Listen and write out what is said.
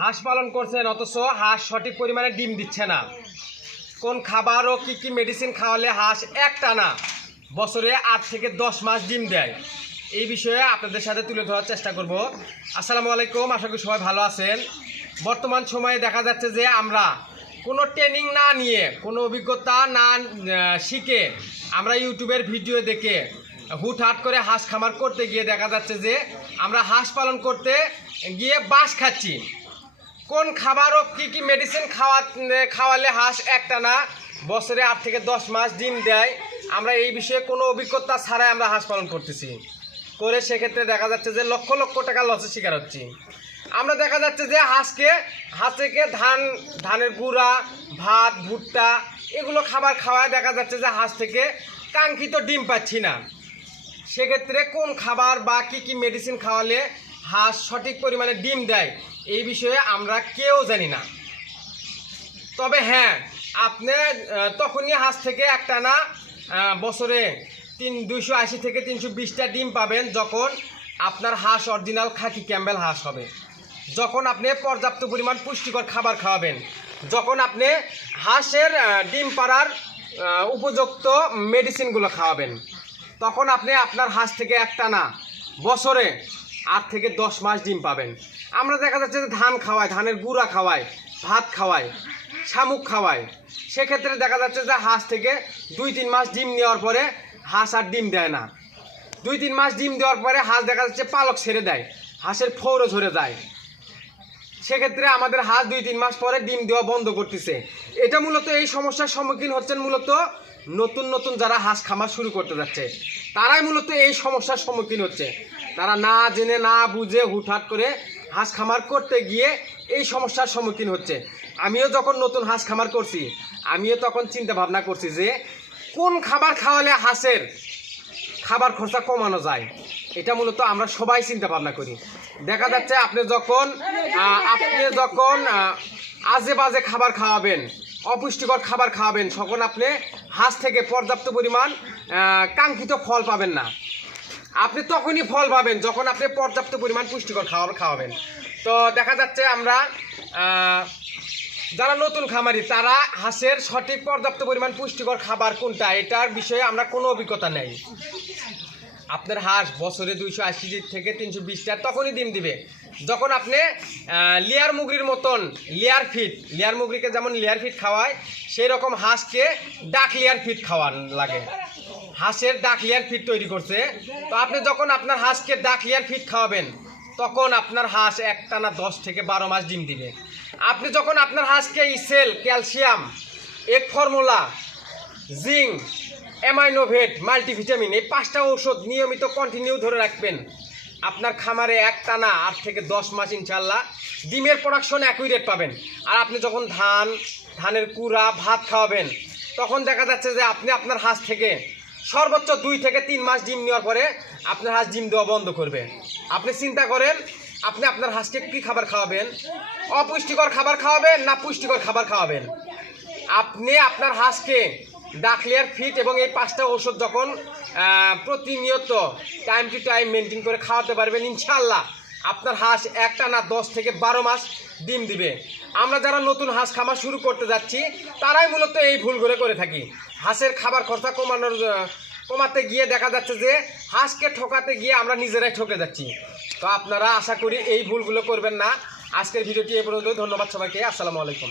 হাঁস পালন করছেন অথচ হাঁস সঠিক পরিমাণে ডিম দিচ্ছে না। কোন খাবার ও কী কী মেডিসিন খাওয়ালে হাঁস একটানা বছরে 8 থেকে 10 মাস ডিম দেয়, এই বিষয়ে আপনাদের সাথে তুলে ধরার চেষ্টা করব। আসসালামু আলাইকুম, আশা করি সবাই ভালো আছেন। বর্তমান সময়ে দেখা যাচ্ছে যে আমরা কোনো ট্রেনিং না নিয়ে, কোনো অভিজ্ঞতা না শিখে আমরা ইউটিউবের ভিডিও দেখে হুটহাট করে হাঁস খামার করতে গিয়ে দেখা যাচ্ছে যে আমরা হাঁস পালন করতে গিয়ে বাঁশ খাচ্ছি। কোন খাবার ও কী কী মেডিসিন খাওয়ালে হাঁস একটানা বছরে 8 থেকে 10 মাস ডিম দেয়, আমরা এই বিষয়ে কোনো অভিজ্ঞতা ছাড়াই আমরা হাঁস পালন করতেছি। করে সেক্ষেত্রে দেখা যাচ্ছে যে লক্ষ লক্ষ টাকা লসের শিকার হচ্ছি। আমরা দেখা যাচ্ছে যে হাঁসকে ধানের গুঁড়া, ভাত, ভুট্টা এগুলো খাবার খাওয়ায় দেখা যাচ্ছে যে হাঁস থেকে কাঙ্ক্ষিত ডিম পাচ্ছি না। সেক্ষেত্রে কোন খাবার বা কী কী মেডিসিন খাওয়ালে হাঁস সঠিক পরিমাণে ডিম দেয়, এই বিষয়ে আমরা কেউ জানি না। তবে হ্যাঁ, আপনি তখনই হাঁস থেকে একটানা বছরে 280 থেকে 320টা ডিম পাবেন যখন আপনার হাঁস অরিজিনাল খাকি ক্যাম্বেল হাঁস হবে, যখন আপনি পর্যাপ্ত পরিমাণ পুষ্টিকর খাবার খাওয়াবেন, যখন আপনি হাঁসের ডিম পাড়ার উপযুক্ত মেডিসিনগুলো খাওয়াবেন, তখন আপনি আপনার হাঁস থেকে একটানা বছরে 8 থেকে 10 মাস ডিম পাবেন। আমরা দেখা যাচ্ছে যে ধান খাওয়াই, ধানের গুঁড়া খাওয়াই, ভাত খাওয়াই, শামুক খাওয়াই, সেক্ষেত্রে দেখা যাচ্ছে যে হাঁস থেকে 2-3 মাস ডিম নেওয়ার পরে হাঁস আর ডিম দেয় না। 2-3 মাস ডিম দেওয়ার পরে হাঁস দেখা যাচ্ছে পালক ছেড়ে দেয়, হাঁসের ফৌরও ঝরে যায়। সেক্ষেত্রে আমাদের হাঁস 2-3 মাস পরে ডিম দেওয়া বন্ধ করতেছে। এটা মূলত এই সমস্যার সম্মুখীন হচ্ছেন মূলত নতুন যারা হাঁস খামার শুরু করতে যাচ্ছে, তারাই মূলত এই সমস্যার সম্মুখীন হচ্ছে। তারা না জেনে না বুঝে হুটহাট করে হাঁস খামার করতে গিয়ে এই সমস্যার সম্মুখীন হচ্ছে। আমিও যখন নতুন হাঁস খামার করছি, আমিও তখন চিন্তা ভাবনা করছি যে কোন খাবার খাওয়ালে হাঁসের খাবার খরচা কমানো যায়। এটা মূলত আমরা সবাই চিন্তা ভাবনা করি। দেখা যাচ্ছে আপনি যখন আজে বাজে খাবার খাওয়াবেন, অপুষ্টিকর খাবার খাওয়াবেন, তখন আপনি হাঁস থেকে পর্যাপ্ত পরিমাণ কাঙ্ক্ষিত ফল পাবেন না। আপনি তখনই ফল পাবেন যখন আপনি পর্যাপ্ত পরিমাণ পুষ্টিকর খাবার খাওয়াবেন। তো দেখা যাচ্ছে আমরা যারা নতুন খামারি, তারা হাঁসের সঠিক পর্যাপ্ত পরিমাণ পুষ্টিকর খাবার কোনটা, এটার বিষয়ে আমরা কোনো অভিজ্ঞতা নেই। আপনার হাঁস বছরে 280 থেকে 320টা তখনই ডিম দিবে যখন আপনি লেয়ার মুগরির মতন লেয়ার মুগরিকে যেমন লেয়ার ফিট খাওয়ায়, সেই রকম হাঁসকে ডাক লেয়ার ফিট খাওয়ান লাগে। হাঁসের ডাক লেয়ার ফিট তৈরি করছে। তো আপনি যখন আপনার হাঁসকে ডাক লেয়ার ফিট খাওয়াবেন, তখন আপনার হাঁস একটানা 10 থেকে 12 মাস ডিম দিবে। আপনি যখন আপনার হাঁসকে ইসেল, ক্যালসিয়াম, এক ফর্মুলা, জিঙ্ক, অ্যামাইনোভেট, মাল্টিভিটামিন এই 5টা ঔষধ নিয়মিত কন্টিনিউ ধরে রাখবেন, আপনার খামারে একটানা 8 থেকে 10 মাস ইনশাল্লাহ ডিমের প্রোডাকশন অ্যাকুরেট পাবেন। আর আপনি যখন ধানের কুড়া, ভাত খাওয়াবেন, তখন দেখা যাচ্ছে যে আপনি আপনার হাঁস থেকে সর্বোচ্চ 2 থেকে 3 মাস ডিম নেওয়ার পরে আপনার হাঁস ডিম দেওয়া বন্ধ করবে। আপনি চিন্তা করেন, আপনি আপনার হাঁসকে কী খাবার খাওয়াবেন? অপুষ্টিকর খাবার খাওয়াবেন না পুষ্টিকর খাবার খাওয়াবেন? আপনি আপনার হাঁসকে ডাকলিয়ার ফিট এবং এই 5টা ঔষধ যখন প্রতিনিয়ত টাইম টু টাইম মেনটেন করে খাওয়াতে পারবেন, ইনশাল্লাহ আপনার হাঁস একটানা 10 থেকে 12 মাস ডিম দিবে। আমরা যারা নতুন হাঁস খামার শুরু করতে যাচ্ছি, তারাই মূলত এই ভুলগুলো করে থাকি। হাঁসের খাবার খরচা কমাতে গিয়ে দেখা যাচ্ছে যে হাঁসকে ঠকাতে গিয়ে আমরা নিজেরাই ঠকে যাচ্ছি। তো আপনারা আশা করি এই ভুলগুলো করবেন না। আজকের ভিডিওটি এ পর্যন্ত। ধন্যবাদ সবাইকে। আসসালামু আলাইকুম।